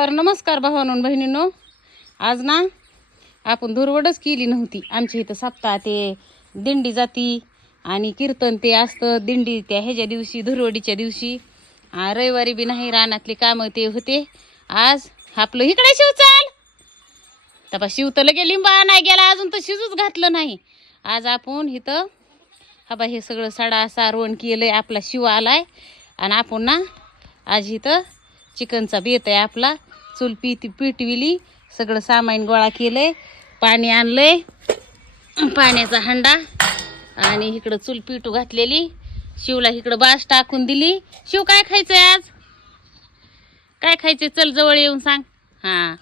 तर नमस्कार भावांनो आणि बहिणींनो. आज ना आपण धुरवडच केली नव्हती. आमच्या इथं सप्ताह ते दिंडी जाती आणि कीर्तन ते असतं दिंडी त्या ह्याच्या दिवशी धुरवडीच्या दिवशी. रविवारी बी नाही रानातले कामं ते होते. आज आपलं इकडे शिव चाल तपा शिव तर लगे लिंबा नाही गेला अजून तर शिजूच घातलं नाही. आज आपण इथं हा हे सगळं सडा सारवण केलंय. आपला शिव आलाय आणि आपण ना आज इथं चिकनचा बेत आहे आपला. चूल पिटविली सगळं सामान गोळा केलंय. पाणी आणलंय पाण्याचा हंडा आणि इकडं चूल पिटू घातलेली. शिवला इकडं बास टाकून दिली. शिव काय खायचंय आज? काय खायचंय? चल जवळ येऊन सांग. हां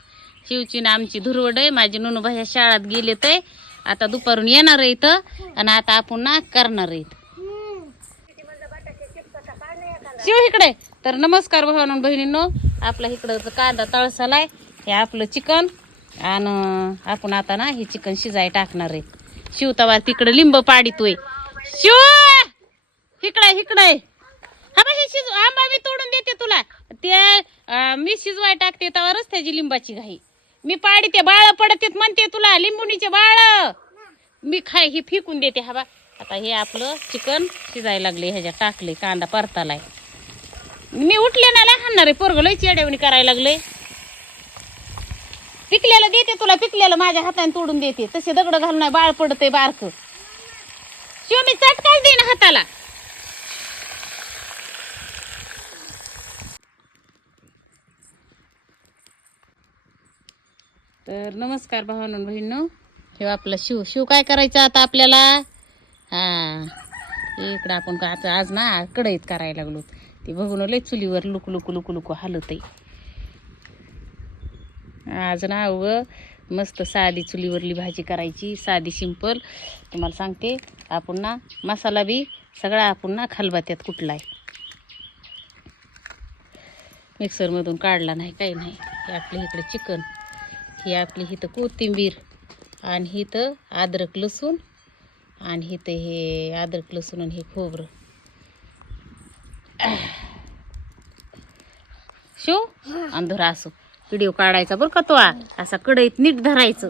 शिवची ना आमची धुरवड आहे. माझी नूनूबाई शाळेत गेले ते आता दुपारून येणार आहे इथं आणि आता आपण ना करणार आहे. शिव इकडे. तर नमस्कार भावांनो बहिणींनो. आपला इकडं कांदा तळसालाय. हे आपलं चिकन आणि आपण आता ना हे चिकन शिजाय टाकणार आहे. शिव तवा तिकडं लिंब पाडितोय. शिव इकडे इकडे. हा बा हे शिज आंबा मी तोडून देते तुला. ते मी शिजवाय टाकते तवा रस्त्याची लिंबाची घाई. मी पाडिते बाळ पडतेत म्हणते तुला. लिंबुणीचे बाळ मी खाय ही फेकून देते. हा बा आता हे आपलं चिकन शिजायला लागले. ह्याच्यात टाकले कांदा परतालाय. मी उठले ना लहान रे पोरग लय चेड्यावणी करायला लागले. पिकलेलं देते तुला. पिकलेलं माझ्या हाताने तोडून देते. तसे दगड घालून नाही बाळ पडते बारक. शिव मी चटकाच देईन हाताला. तर नमस्कार भावांनो बहिणींनो. हे आपला शिव. शिव काय करायचं आता आपल्याला? हा इकडं आपण का आता आज ना कढईत करायला लागलो. ते बघून लय चुलीवर लुकू लुकू लुकू लुकू हलत आहे. आज ना मस्त साधी चुलीवरली भाजी करायची. साधी सिंपल. तुम्हाला सांगते आपण ना मसाला बी सगळा आपण ना खलबत्त्यात कुठलाय. मिक्सरमधून काढला नाही काही नाही. हे आपल्या इकडे चिकन. ही आपली इथं कोथिंबीर आणि इथं अद्रक लसूण आणि इथं हे अद्रक लसूण आणि हे खोबरं. शिव अंधरा असो व्हिडिओ काढायचा बरं का तो. असा कढईत नीट धरायचं.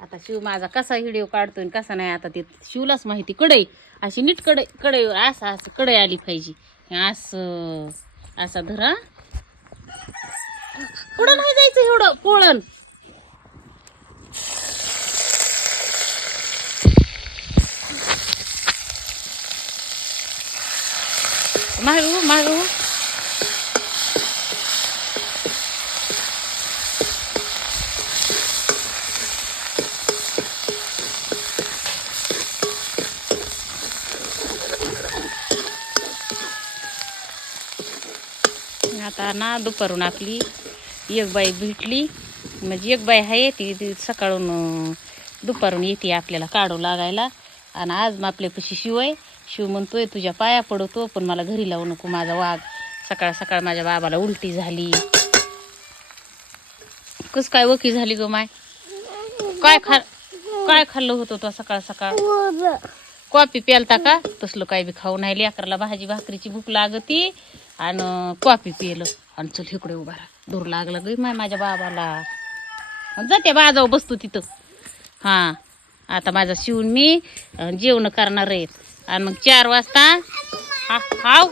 आता शिव माझा कसा व्हिडिओ काढतोय कसा नाही आता ते शिवलाच माहिती. कढई अशी नीट कढईवर असं कढई आली पाहिजे. असं असा धरा. पुढं नाही जायचं एवढं पोळण. मारू मारू. आता ना दुपारून आपली एक बाई भेटली. म्हणजे एक बाई आहे ती सकाळून दुपारून येते आपल्याला काढू लागायला. आणि आज मग आपल्यापाशी शिव आहे. शिव म्हणतोय तुझ्या पाया पडतो पण मला घरी लावू नको माझा वाघ. सकाळ सकाळ माझ्या बाबाला उलटी झाली. कस काय वकी झाली ग माय? काय खाल्लं होतं तो सकाळ सकाळ? कॉफी प्यालता का? तसलं काय बी खाऊ नाही. लेकराला भाजी भाकरीची भूक लागती आणि कॉफी पिलं. आणि चल इकडे उभा राहा. दूर लागला ग माय माझ्या बाबाला. जाते बाजाव बसतो तिथं. हां आता माझा शिवून मी जेवण करणार आहेत. आणि मग 4 वाजता हाव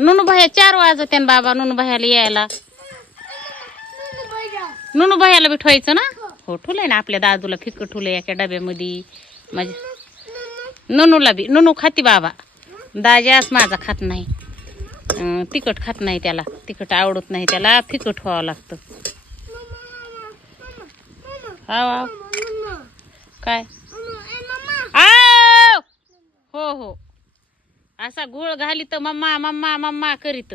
नुनू भैया 4 वाजते ना बाबा नुनू भैयाला यायला. नुनू भैयाला बी ठेवायचं ना. हो ठुलंय ना आपल्या दादूला फिक्क ठुलंय एका डब्यामध्ये. माझ्या नुनूला बी. नुनू खाती बाबा. दाजास माझा खात नाही. तिखट खात नाही. त्याला तिखट आवडत नाही. त्याला फिकट व्हावं लागतं. हा काय हो हो असा घोळ घालीत मम्मा मम्मा मम्मा करीत.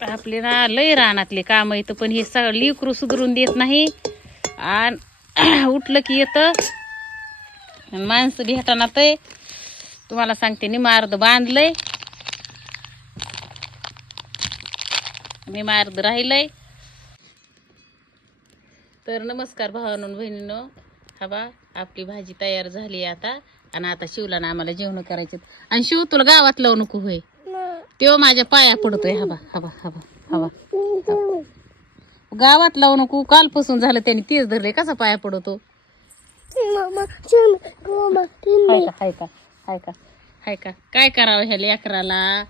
आपले ना लय रानातले काम येतं पण हे सगळं लिकरू सुधरून देत नाही. आणि उठलं की येतं माणसं भेटाना. ते तुम्हाला सांगते निमार्द बांधलंय. निमार्द राहिलंय. तर नमस्कार भावांनो बहिणींनो. हा बा आपली भाजी तयार झाली आता आणि आता शिवला ना आम्हाला जेवण करायचे. आणि शिव तुला गावात लावू नको होय, तेव्हा माझ्या पाया पडतोय. हवा हवा हवा हवा, गावात लावू नको. कालपासून झालं त्याने तेच धरले, कसा पाया पडतो. हाय का हाय का हाय का हाय का, काय करावं ह्या लेकराला.